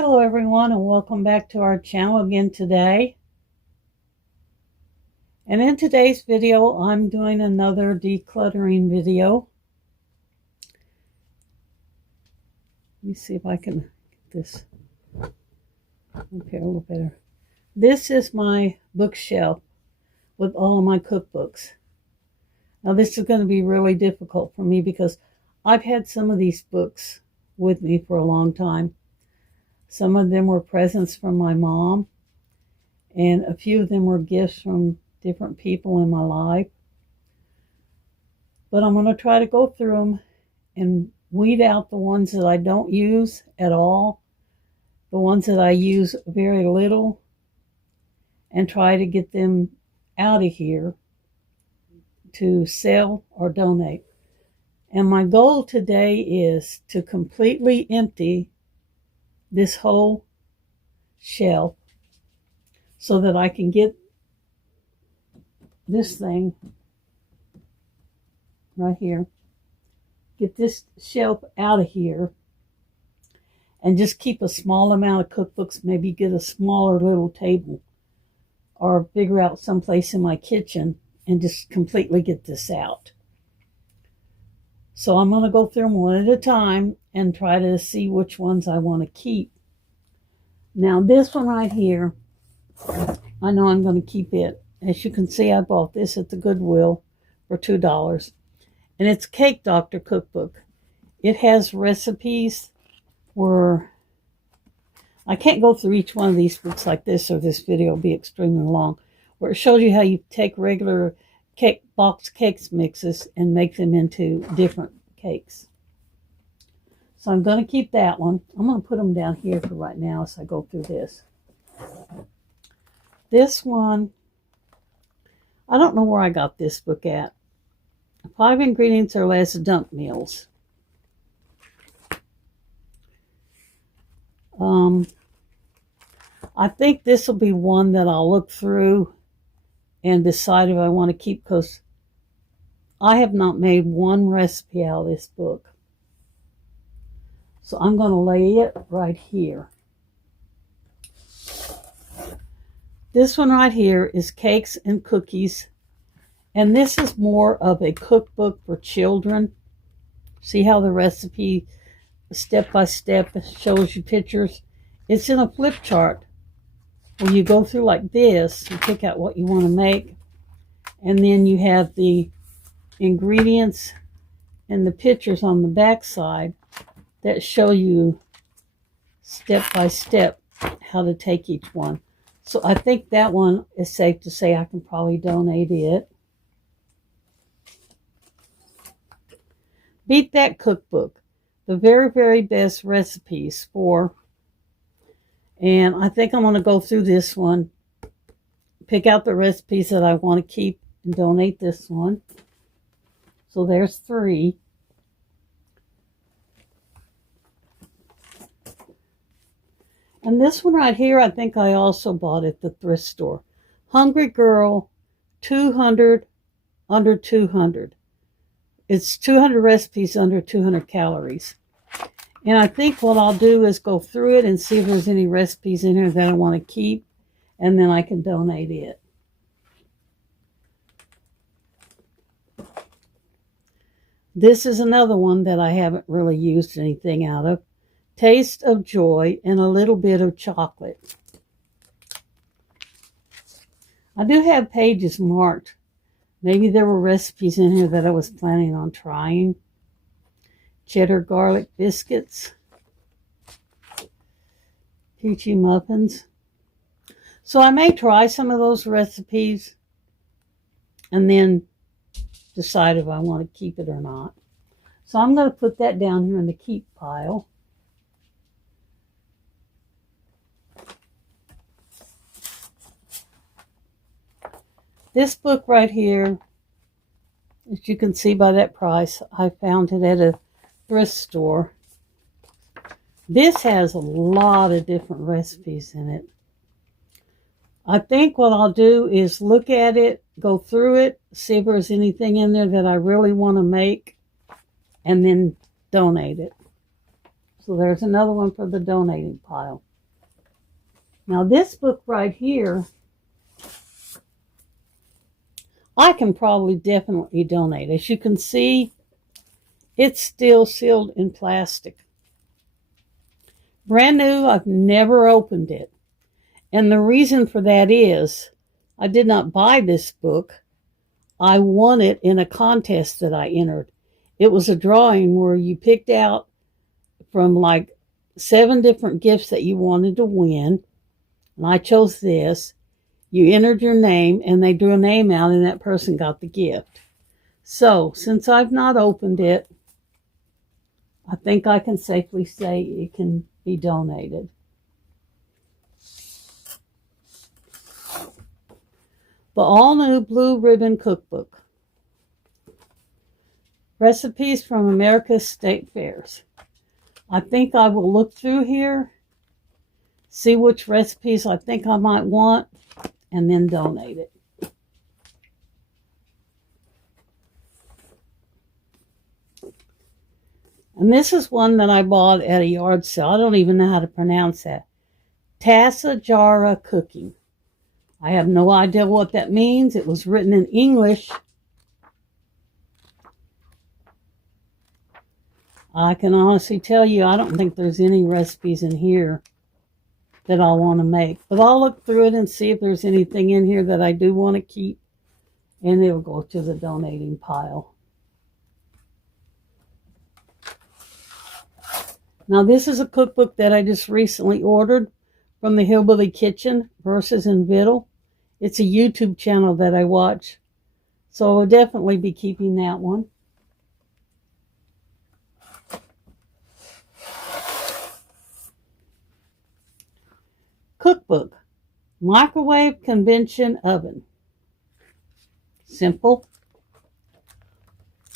Hello everyone, and welcome back to our channel again today. And in today's video, I'm doing another decluttering video. Let me see if I can get this up here a little better. This is my bookshelf with all of my cookbooks. Now this is going to be really difficult for me because I've had some of these books with me for a long time. Some of them were presents from my mom, and a few of them were gifts from different people in my life. But I'm going to try to go through them and weed out the ones that I don't use at all, the ones that I use very little, and try to get them out of here to sell or donate. And my goal today is to completely empty this whole shelf so that I can get this thing right here, get this shelf out of here, and just keep a small amount of cookbooks, maybe get a smaller little table or figure out someplace in my kitchen and just completely get this out. So I'm going to go through them one at a time and try to see which ones I want to keep. Now this one right here, I know I'm going to keep it. As you can see, I bought this at the Goodwill for $2. And it's Cake Doctor cookbook. It has recipes where I can't go through each one of these books like this, or this video will be extremely long, where it shows you how you take regular box cakes mixes and make them into different cakes. So I'm going to keep that one. I'm going to put them down here for right now as I go through this. This one, I don't know where I got this book at. 5 ingredients or less dump meals. I think this will be one that I'll look through and decide if I want to keep, because I have not made one recipe out of this book. So I'm going to lay it right here. This one right here is Cakes and Cookies. And this is more of a cookbook for children. See how the recipe, step by step, shows you pictures. It's in a flip chart where you go through like this and pick out what you want to make. And then you have the ingredients and the pictures on the back side that show you step by step how to take each one. So I think that one is safe to say I can probably donate it. Beat That cookbook. The very, very best recipes for, and I think I'm going to go through this one, pick out the recipes that I want to keep and donate this one. So there's 3. And this one right here, I think I also bought at the thrift store. Hungry Girl, 200 under 200. It's 200 recipes under 200 calories. And I think what I'll do is go through it and see if there's any recipes in here that I want to keep, and then I can donate it. This is another one that I haven't really used anything out of. Taste of Joy and a Little Bit of Chocolate. I do have pages marked. Maybe there were recipes in here that I was planning on trying. Cheddar garlic biscuits. Peachy muffins. So I may try some of those recipes and then decide if I want to keep it or not. So I'm going to put that down here in the keep pile. This book right here, as you can see by that price, I found it at a thrift store. This has a lot of different recipes in it. I think what I'll do is look at it, go through it, see if there's anything in there that I really want to make, and then donate it. So there's another one for the donating pile. Now this book right here, I can probably definitely donate. As you can see, it's still sealed in plastic. Brand new, I've never opened it. And the reason for that is, I did not buy this book. I won it in a contest that I entered. It was a drawing where you picked out from like 7 different gifts that you wanted to win. And I chose this. You entered your name and they drew a name out and that person got the gift. So, since I've not opened it, I think I can safely say it can be donated. The all-new Blue Ribbon Cookbook. Recipes from America's State Fairs. I think I will look through here, see which recipes I think I might want, and then donate it. And this is one that I bought at a yard sale. I don't even know how to pronounce that. Tasajara Cooking. I have no idea what that means. It was written in English. I can honestly tell you, I don't think there's any recipes in here that I want to make. But I'll look through it and see if there's anything in here that I do want to keep. And it'll go to the donating pile. Now this is a cookbook that I just recently ordered from the Hillbilly Kitchen, Verses and Victual. It's a YouTube channel that I watch. So I'll definitely be keeping that one. Cookbook. Microwave Convection Oven. Simple.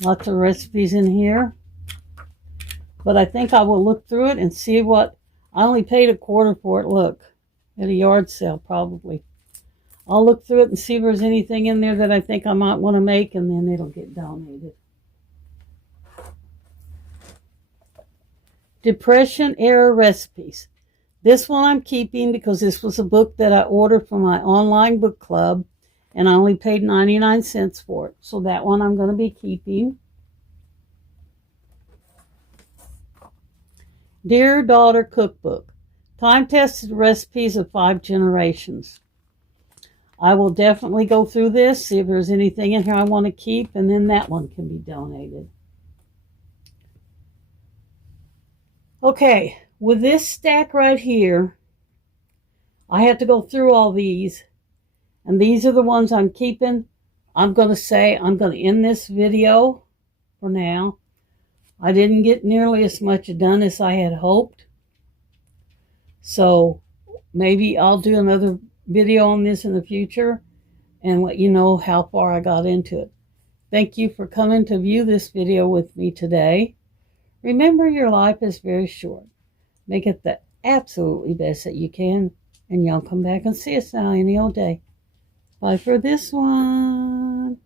Lots of recipes in here. But I think I will look through it and see what... I only paid $0.25 for it, look. At a yard sale, probably. I'll look through it and see if there's anything in there that I think I might want to make, and then it'll get donated. Depression Era Recipes. This one I'm keeping because this was a book that I ordered from my online book club, and I only paid 99 cents for it. So that one I'm going to be keeping. Dear Daughter Cookbook. Time-tested recipes of 5 generations. I will definitely go through this, see if there's anything in here I want to keep, and then that one can be donated. Okay, with this stack right here, I had to go through all these, and these are the ones I'm keeping. I'm going to end this video for now. I didn't get nearly as much done as I had hoped. So maybe I'll do another video on this in the future and let you know how far I got into it. Thank you for coming to view this video with me today. Remember, your life is very short. Make it the absolutely best that you can, and y'all come back and see us now any old day. Bye for this one.